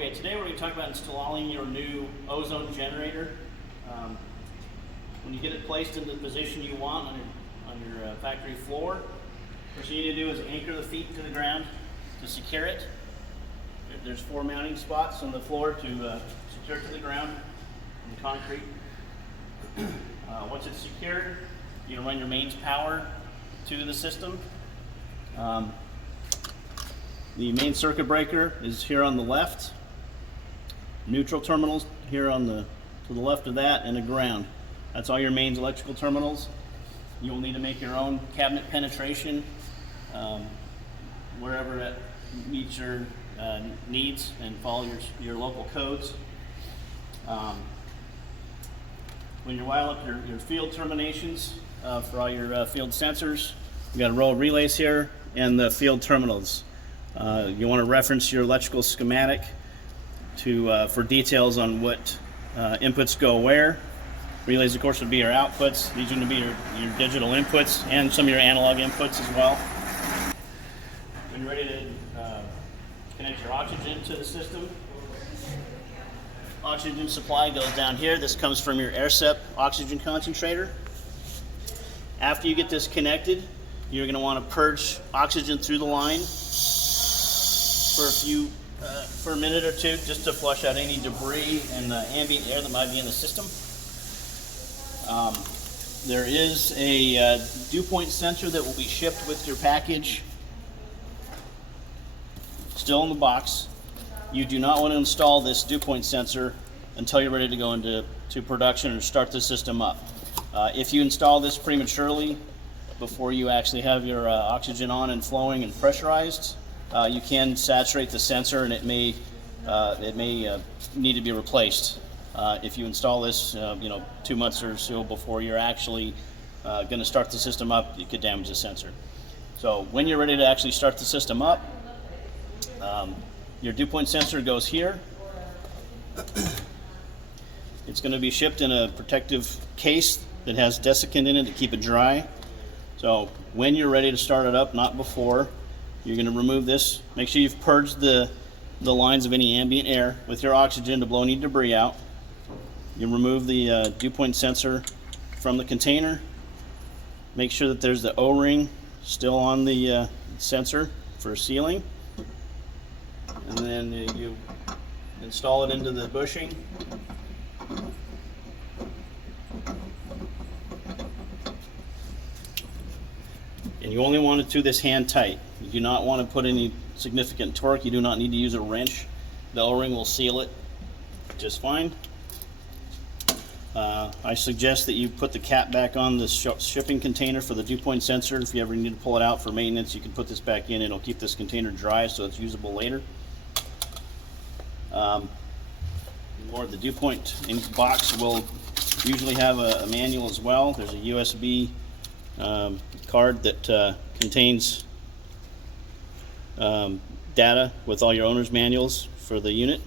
Okay, today we're going to talk about installing your new ozone generator. When you get it placed in the position you want on your factory floor, first thing you need to do is anchor the feet to the ground to secure it. There's 4 mounting spots on the floor to secure it to the ground in the concrete. Once it's secured, you can run your mains power to the system. The main circuit breaker is here on the left. Neutral terminals here to the left of that, and a ground. That's all your mains electrical terminals. You will need to make your own cabinet penetration wherever it meets your needs and follow your local codes. When you wire up your field terminations for all your field sensors, you got a row of relays here and the field terminals. You want to reference your electrical schematic for details on what inputs go where. Relays, of course, would be your outputs. These are going to be your digital inputs and some of your analog inputs as well. When you're ready to connect your oxygen to the system, oxygen supply goes down here. This comes from your AirSep oxygen concentrator. After you get this connected, you're going to want to purge oxygen through the line for a minute or two, just to flush out any debris and ambient air that might be in the system. There is a dew point sensor that will be shipped with your package, still in the box. You do not want to install this dew point sensor until you're ready to go into production or start the system up. If you install this prematurely, before you actually have your oxygen on and flowing and pressurized, you can saturate the sensor, and it may need to be replaced. If you install this 2 months or so before you're actually going to start the system up, you could damage the sensor. So when you're ready to actually start the system up, your dew point sensor goes here. It's going to be shipped in a protective case that has desiccant in it to keep it dry. So when you're ready to start it up, not before, you're going to remove this. Make sure you've purged the lines of any ambient air with your oxygen to blow any debris out. You remove the dew point sensor from the container. Make sure that there's the O-ring still on the sensor for sealing. And then you install it into the bushing. And you only want to do this hand tight. You do not want to put any significant torque. You do not need to use a wrench. The O-ring will seal it just fine. I suggest that you put the cap back on the shipping container for the dew point sensor. If you ever need to pull it out for maintenance, you can put this back in. It'll keep this container dry so it's usable later. Or the dew point box will usually have a manual as well. There's a USB card that contains data with all your owner's manuals for the unit.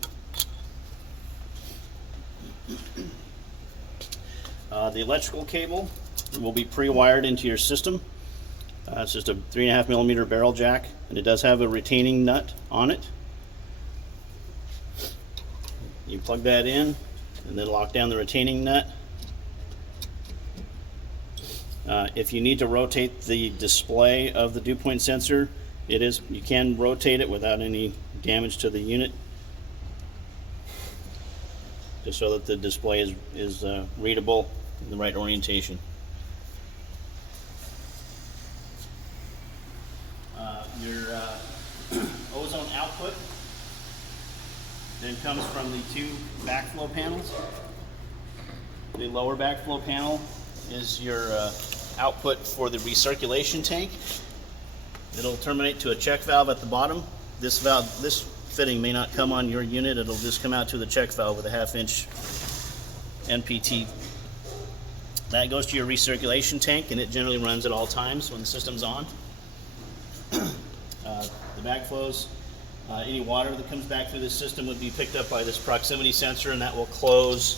The electrical cable will be pre-wired into your system. It's just a 3.5 millimeter barrel jack, and it does have a retaining nut on it. You plug that in and then lock down the retaining nut. If you need to rotate the display of the dew point sensor, you can rotate it without any damage to the unit, just so that the display is readable in the right orientation. Your ozone output then comes from the 2 backflow panels. The lower backflow panel is your output for the recirculation tank. It'll terminate to a check valve at the bottom. This fitting may not come on your unit. It'll just come out to the check valve with a 1/2 inch NPT. That goes to your recirculation tank, and it generally runs at all times when the system's on. The backflows, any water that comes back through this system would be picked up by this proximity sensor, and that will close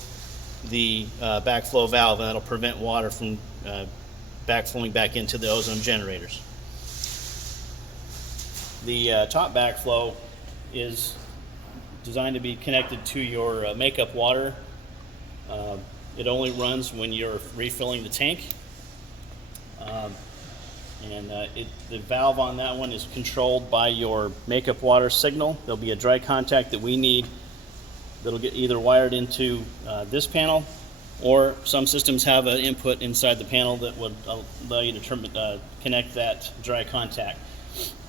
the backflow valve, and that'll prevent water from backflowing back into the ozone generators. The top backflow is designed to be connected to your makeup water. It only runs when you're refilling the tank. The valve on that one is controlled by your makeup water signal. There'll be a dry contact that we need that'll get either wired into this panel, or some systems have an input inside the panel that would allow you to connect that dry contact.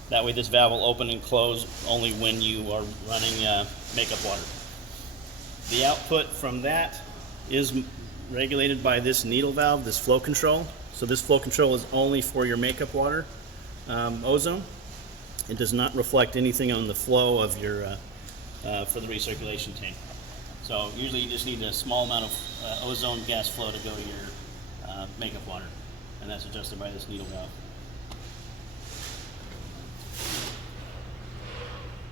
That way this valve will open and close only when you are running makeup water. The output from that is regulated by this needle valve, this flow control. So this flow control is only for your makeup water ozone. It does not reflect anything on the flow of your for the recirculation tank. So usually you just need a small amount of ozone gas flow to go to your makeup water, and that's adjusted by this needle valve.